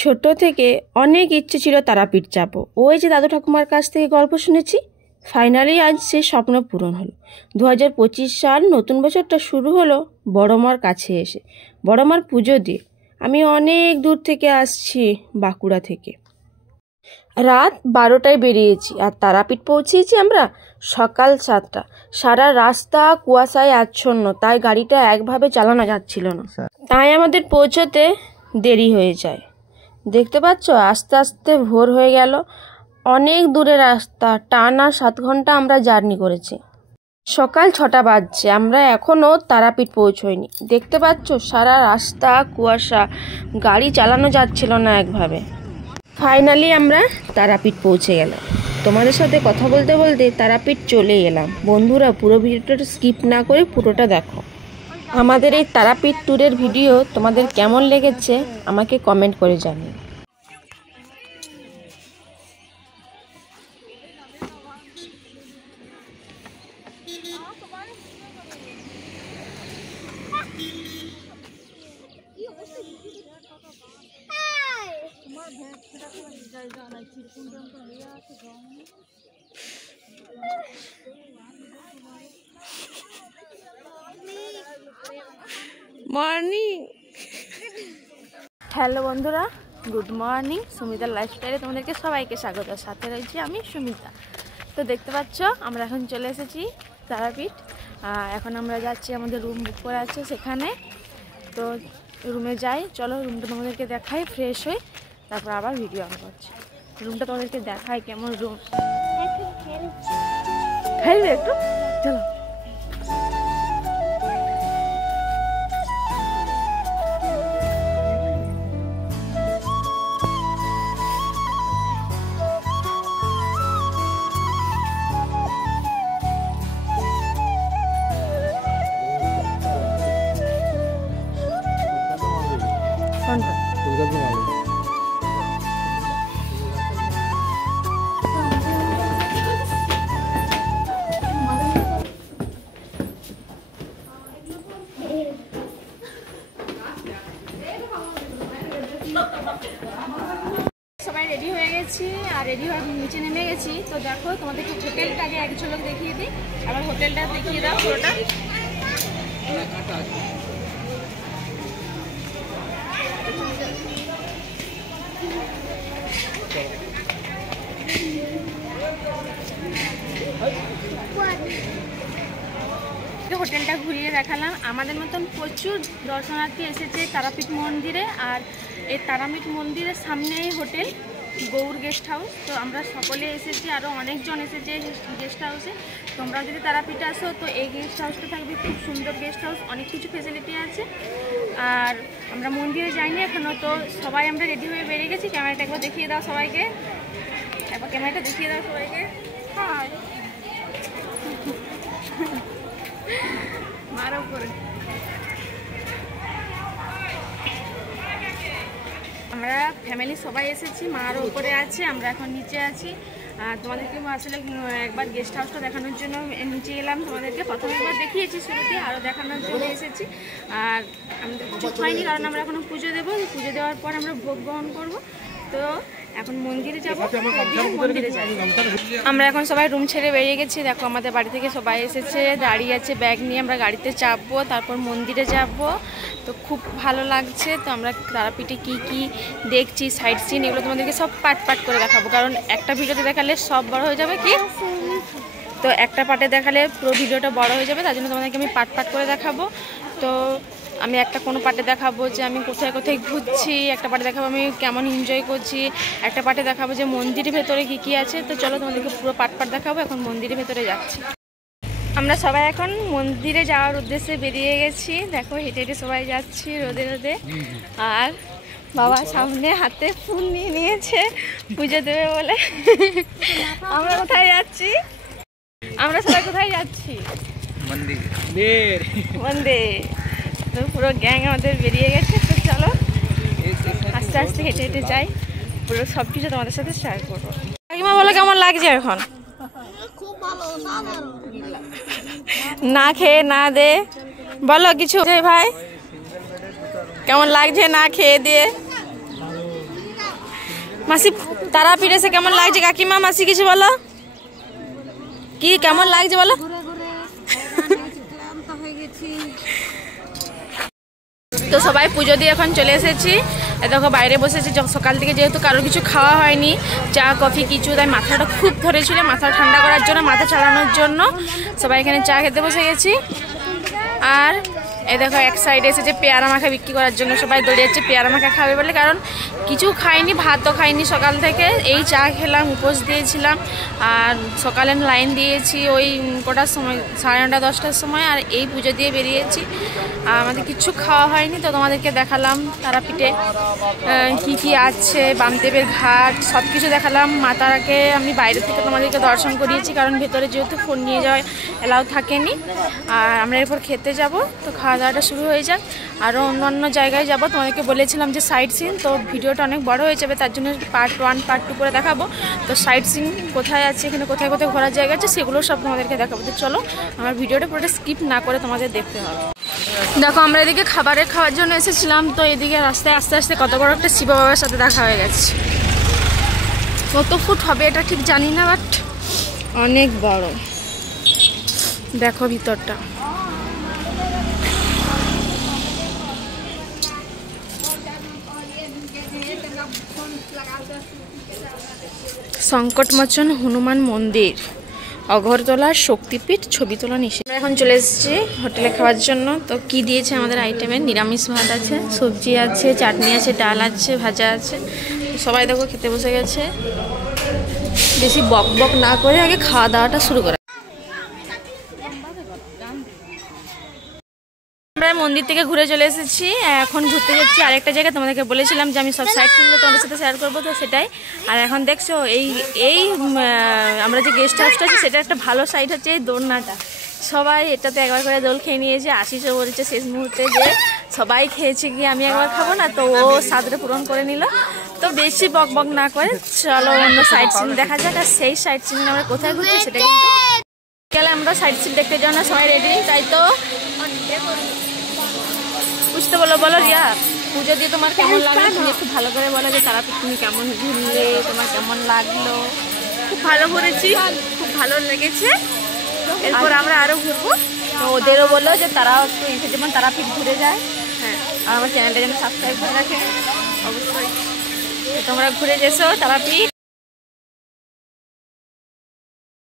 ছোট থেকে অনেক ইচ্ছে ছিল তারাপীঠ যাব। ওই যে দাদু ঠাকুমার কাছ থেকে গল্প শুনেছি, ফাইনালি আজ সে স্বপ্ন পূরণ হলো। 2025 সাল নতুন বছরটা শুরু হলো বড়মার কাছে এসে, বড়মার পুজো দিয়ে। আমি অনেক দূর থেকে আসছি, বাঁকুড়া থেকে। রাত 12টায় বেরিয়েছি আর তারাপীঠ পৌঁছেছি আমরা সকাল 7টা। সারা রাস্তা কুয়াশায় আচ্ছন্ন, তাই গাড়িটা একভাবে চালানো যাচ্ছিল না, তাই আমাদের পৌঁছতে দেরি হয়ে যায়। দেখতে পাচ্ছ আস্তে আস্তে ভোর হয়ে গেল। অনেক দূরের রাস্তা, টানা 7 ঘন্টা আমরা জার্নি করেছি। সকাল 6টা বাজছে, আমরা এখনও তারাপীঠ পৌঁছইনি। দেখতে পাচ্ছ সারা রাস্তা কুয়াশা, গাড়ি চালানো যাচ্ছিল না একভাবে। ফাইনালি আমরা তারাপীঠ পৌঁছে গেলাম। তোমাদের সাথে কথা বলতে বলতে তারাপীঠ চলে এলাম। বন্ধুরা পুরো ভিডিওটা স্কিপ না করে পুরোটা দেখো। আমাদের এই তারাপীঠ ট্যুরের ভিডিও তোমাদের কেমন লেগেছে আমাকে কমেন্ট করে জানিও। মর্নিং, হ্যালো বন্ধুরা, গুড মর্নিং। সুমিতার লাইফস্টাইলে তোমাদেরকে সবাইকে স্বাগত। সাথে রয়েছি আমি সুমিতা। তো দেখতে পাচ্ছ আমরা এখন চলে এসেছি তারাপীঠ। এখন আমরা যাচ্ছি, আমাদের রুম বুক করা আছে সেখানে। তো রুমে যাই, চলো রুমটা তোমাদেরকে দেখাই, ফ্রেশ হই, তারপর আবার ভিডিও অন করছি। রুমটা তোমাদেরকে দেখাই কেমন রুম। খেলবে একটু, চলো। সবাই রেডি হয়ে গেছি আর রেডি হয়ে নিচে নেমে গেছি। তো দেখো তোমাদেরকে হোটেলটা আগে এক ঝলক দেখিয়ে দিই, আবার হোটেলটা দেখিয়ে দাও পুরোটা। হোটেলটা ঘুরিয়ে দেখালাম। আমাদের মতন প্রচুর দর্শনার্থী এসেছে তারাপীঠ মন্দিরে, আর এই তারাপীঠ মন্দিরের সামনেই হোটেল গৌর গেস্ট হাউস। তো আমরা সকলে এসেছি, আরও অনেকজন এসেছে গেস্ট হাউসে। তোমরা যদি তারাপীঠে আসো তো এই গেস্ট হাউসটা থাকবে, খুব সুন্দর গেস্ট হাউস, অনেক কিছু ফেসিলিটি আছে। আর আমরা মন্দিরে যাইনি এখনও, তো সবাই আমরা রেডি হয়ে বেরিয়ে গেছি। ক্যামেরাটা একবার দেখিয়ে দাও সবাইকে, একবার ক্যামেরাটা দেখিয়ে দাও সবাইকে। হাই মারা উপরে। আমরা ফ্যামিলি সবাই এসেছি, মার উপরে আছে, আমরা এখন নিচে আছি। আর তোমাদেরকে আসলে একবার গেস্ট হাউসটা দেখানোর জন্য নিচে এলাম। তোমাদেরকে প্রথমে একবার দেখিয়েছি শুরুতে, আরও দেখানোর জন্য এসেছি। আর আমাদের কিছু হয়নি, কারণ আমরা এখনও পুজো দেবো। পুজো দেওয়ার পর আমরা ভোগ গ্রহণ করবো। তো এখন মন্দিরে যাবো, মন্দিরে যাবো। আমরা এখন সবাই রুম ছেড়ে বেরিয়ে গেছি। দেখো আমাদের বাড়ি থেকে সবাই এসেছে, দাঁড়িয়ে আছে ব্যাগ নিয়ে। আমরা গাড়িতে চাপবো, তারপর মন্দিরে যাব। তো খুব ভালো লাগছে। তো আমরা তারাপীঠে কি কি দেখছি, সাইট সিন, এগুলো তোমাদেরকে সব পার্ট পার্ট করে দেখাবো, কারণ একটা ভিডিওতে দেখালে সব বড় হয়ে যাবে। কি তো একটা পার্টে দেখালে পুরো ভিডিওটা বড় হয়ে যাবে, তার জন্য তোমাদেরকে আমি পার্ট পার্ট করে দেখাবো। তো আমি একটা কোনো পার্টে দেখাবো যে আমি কোথায় কোথায় ঘুরছি, একটা পার্টে দেখাবো আমি কেমন এনজয় করছি, একটা পার্টে দেখাবো যে মন্দিরের ভেতরে কী কী আছে। তো চলো তোমাদেরকে পুরো পার্ট পার্ট দেখাবো। এখন মন্দিরের ভেতরে যাচ্ছি। আমরা সবাই এখন মন্দিরে যাওয়ার উদ্দেশ্যে বেরিয়ে গেছি। দেখো হেঁটে হেঁটে সবাই যাচ্ছি রোদে রোদে। আর বাবা সামনে হাতে ফুল নিয়ে নিয়েছে পুজো দেবে বলে। আমরা কোথায় যাচ্ছি? আমরা সবাই কোথায় যাচ্ছি? মন্দির। তো পুরো গ্যাং আমাদের বেরিয়ে গেছে। তো চলো আস্তে আস্তে হেঁটে হেঁটে যাই, পুরো সব কিছু তোমাদের সাথে শেয়ার করবো। কাকিমা বলো কেমন লাগছে এখন? না খেয়ে না দে বলো কিছু ভাই, কেমন লাগছে না খেয়ে দিয়ে? মাসি তারাপীঠ এসে কেমন লাগছে কাকিমা? মাসি কিছু বলো, কি কেমন লাগছে বলো? তো সবাই পুজো দিয়ে এখন চলে এসেছি। দেখো বাইরে বসেছি, সকাল থেকে যেহেতু কারোর কিছু খাওয়া হয়নি, চা কফি কিছু, তাই মাথাটা খুব ধরেছিল। মাথা ঠান্ডা করার জন্য, মাথা চালানোর জন্য সবাই এখানে চা খেতে বসে গেছি। আর এই দেখো এক সাইডে এসেছে পেয়ারা মাখা বিক্রি করার জন্য, সবাই দৌড়ে যাচ্ছে পেয়ারা মাখা খাবে বলে, কারণ কিছু খাইনি, ভাতও খাইনি সকাল থেকে, এই চা খেলাম, উপোস দিয়েছিলাম। আর সকালে লাইন দিয়েছি ওই কটার সময়, 9:30 10টার সময়, আর এই পুজো দিয়ে বেরিয়েছি। আর আমাদের কিছু খাওয়া হয়নি, তো তোমাদেরকে দেখালাম তারাপীঠে কি কি আছে, বামদেবের ঘাট সব কিছু দেখালাম। মাতারাকে আমি বাইরে থেকে তোমাদেরকে দর্শন করিয়েছি, কারণ ভেতরে যেহেতু ফোন নিয়ে যাওয়া এলাও থাকেনি। আর আমরা এরপর খেতে যাব, তো খাওয়া দাওয়াটা শুরু হয়ে যাক। আরও অন্য জায়গায় যাব, তোমাদেরকে বলেছিলাম যে সাইট সিন, তো ভিডিওটা অনেক বড় হয়ে যাবে, তার জন্য পার্ট 1 পার্ট 2 করে দেখাবো। তো সাইট সিন কোথায় আছে, এখানে কোথায় কোথায় ঘোরার জায়গা আছে, সেগুলো সব তোমাদেরকে দেখাবো। তো চলো আমার ভিডিওটা পুরোটা স্কিপ না করে তোমাদের দেখতে হবে। দেখো আমরা এদিকে খাওয়ার জন্য এসেছিলাম, তো এদিকে রাস্তায় আস্তে আস্তে কত বড় একটা শিব বাবার সাথে দেখা হয়ে গেছে। কত ফুট হবে এটা ঠিক জানি না, বাট অনেক বড়। দেখো ভিতরটা, সংকটমোচন হনুমান মন্দির, অঘরতলা শক্তিপীঠ, ছবি তোলা নিষেধ। আমরা এখন চলে এসেছি হোটেলে খাওয়ার জন্য। তো কি দিয়েছে আমাদের আইটেমে? নিরামিষ ভাত আছে, সবজি আছে, চাটনি আছে, ডাল আছে, ভাজা আছে। সবাই দেখো খেতে বসে গেছে। বেশি বক বক না করে আগে খাওয়া দাওয়াটা শুরু করা। আমরা মন্দির থেকে ঘুরে চলে এসেছি, এখন ঘুরতে যাচ্ছি আরেকটা জায়গায়। তোমাদেরকে বলেছিলাম যে আমি সব সাইট সিনগুলো তোমাদের সাথে শেয়ার করবো, তো সেটাই। আর এখন দেখছো এই আমরা যে গেস্ট হাউসটা আছে, সেটা একটা ভালো সাইড হচ্ছে এই দোলনাটা। সবাই এটাতে একবার করে দোল খেয়ে নিয়েছে। আশিসও বলছে শেষ মুহূর্তে যে সবাই খেয়েছে গিয়ে আমি একবার খাবো না, তো ও সাদরে পূরণ করে নিল। তো বেশি বক বক না করে চলো অন্য সাইট সিন দেখা যাক। আর সেই সাইট সিন আমরা কোথায় ঘুরছি সেটা কিন্তু গেলে আমরা সাইট সিন দেখতে যাও না, সবাই রেডি, তাই তো বুঝতে বলো রিয়া, পুজো দিয়ে তোমার কেমন লাগলো? তুমি একটু ভালো করে বলো যে তারাপীঠ তুমি কেমন ঘুরলে, তোমার কেমন লাগলো? খুব ভালো ঘুরেছি, খুব ভালো লেগেছে। এরপর আমরা আরও ঘুরবো, তো ওদেরও বললো যে তারাও একটু এসে যেমন তারাপীঠ ঘুরে যায়। হ্যাঁ, আর আমার চ্যানেলটা যেন সাবস্ক্রাইব করে রাখে অবশ্যই। তোমরা ঘুরে যেছো তারাপীঠ।